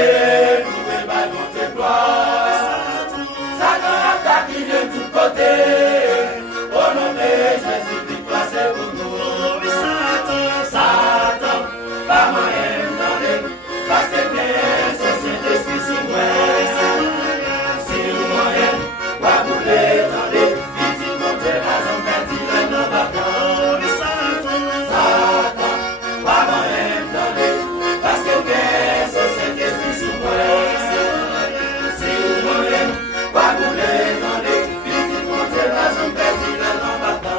côté, nous pouvons pas monter gloire. Satan a attaqué de tous côtés. Au nom de Jésus, victoire c'est pour nous. Satan, pas moyen d'entrer, parce que c'est Saint-Esprit sous moi. Si nous moyen, pas bouler d'entrer, vite monter la jambe, petit le nom bâton. Satan, pas moyen d'entrer, parce que c'est Saint-Esprit sous moi. Si nous moyen, pas bouler d'entrer, vite monter la jambe, petit le nom bâton.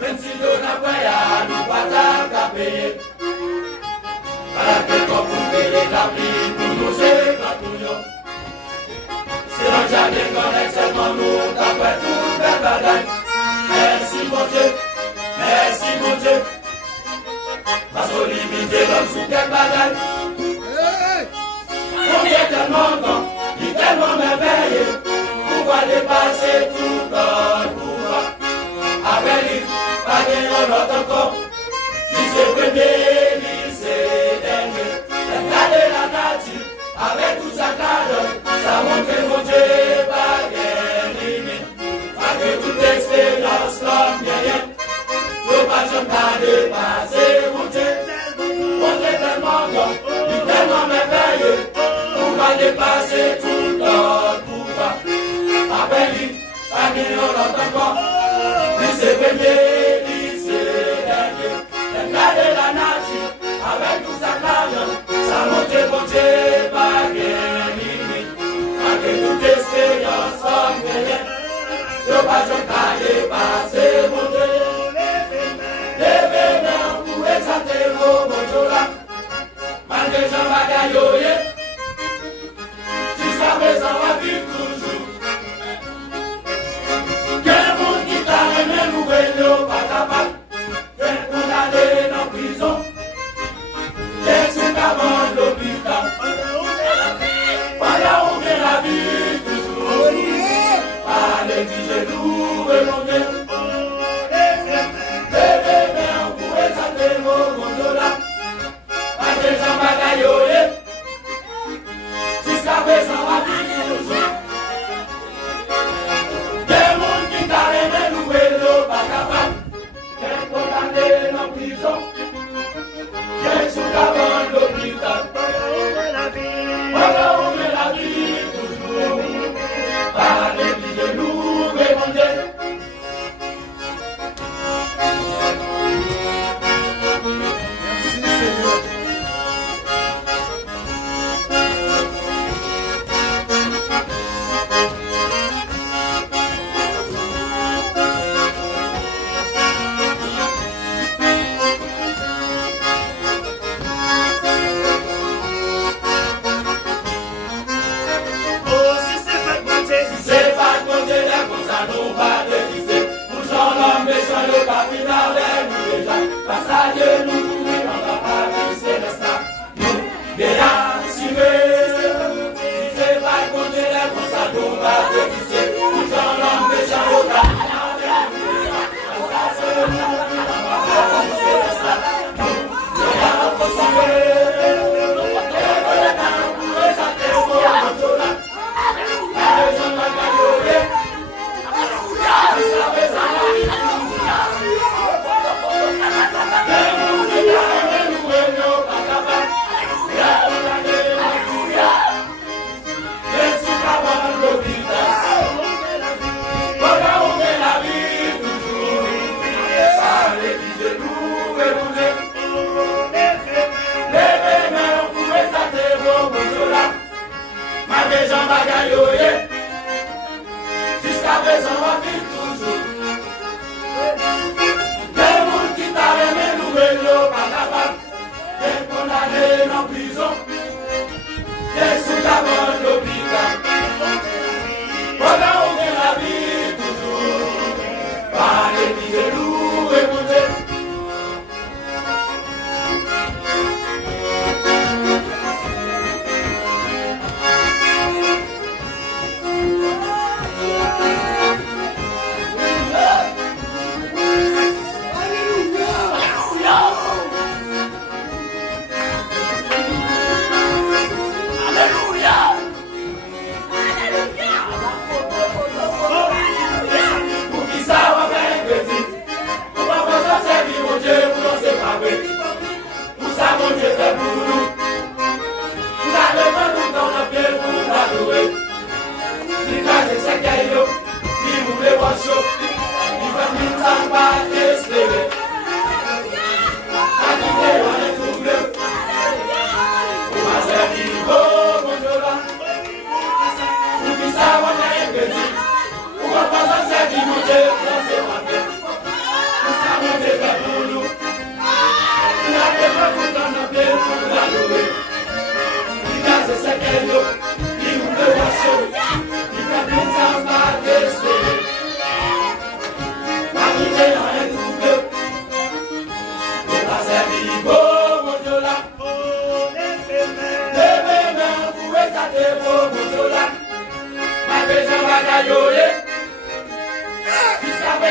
Même si nous n'avons pas nous pas qu'à payer. À la tête pour payer la vie, pour nous c'est pas tout nous. C'est dans le jardin qu'on est seulement nous, d'après tout le bagaille. Merci mon Dieu, merci mon Dieu. Parce qu'on limite l'homme sous quel bagaille. On est tellement grand, il est tellement merveilleux. Pouvoir dépasser tout notre pouvoir. Avec lui, pas gagner notre encore. Lycée premier, lycée dernier. Regardez la nature, avec tout sa cadre. Ça montre mon Dieu, pas gagner limite. Malgré toute expérience, l'homme vient. Nous pas jamais dépasser mon Dieu. On est tellement grand, il est tellement merveilleux. Pouvoir dépasser tout notre pouvoir. Après lui, pas gagner notre encore. Lycée premier, lycée dernier. Regardez la nature, avec tout sa cadre. Ça montre mon Dieu, pas gagner limite. Malgré toute expérience, l'homme vient. Nous pas jamais dépasser mon Dieu. Levez mains pour exalter vos bonjours là. Malgré Jean Bagayoye, jusqu'à présent on va vivre toujours. Quel monde qui t'a aimé nous et pas capable. Quel condamné dans prison. Quel sous avant l'hôpital. Pendant où vient la vie toujours. Par l'exiger nous et mon Dieu. Jusqu'à présent, on va vivre toujours. Des mondes qui t'a aimé, nous et nous, pas capable. Quel condamné dans prison. Quel sous avant l'hôpital. Voilà où est la vie toujours. Par l'église, nous et mon Dieu.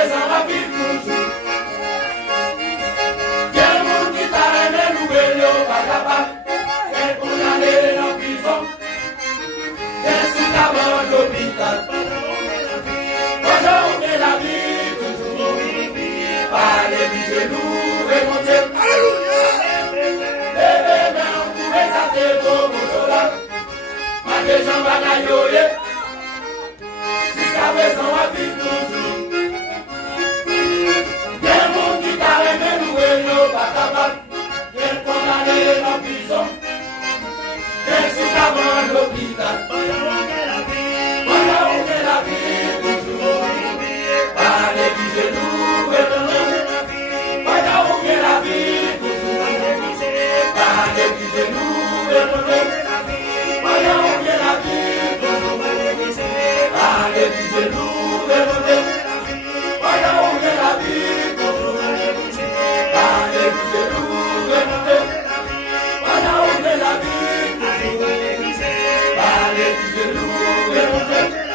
présent, la vie toujours. Quel monde qui t'a aimé, loué, l'eau, pas capable. Quel condamné dans la prison. Quel sous la mort d'hôpital. Pendant on est la vie toujours. Par les genoux remontés. Alléluia. Levez main, on pourrait s'attendre pour mon soldat. Malgré Jean Bagayoye. Jusqu'à présent, la vie toujours. Quel monde qui t'a aimé, loué, l'eau, pas capable. Quel condamné dans la prison. Quel sous la mort d'hôpital. Pendant on est la vie toujours. Par les genoux remontés. Pendant on est la vie toujours. Par les genoux remontés. Pendant on est la vie toujours. Par les genoux remontés. Pendant on est la vie toujours. Par les genoux remontés. Pendant on est la vie toujours. Par les genoux remontés.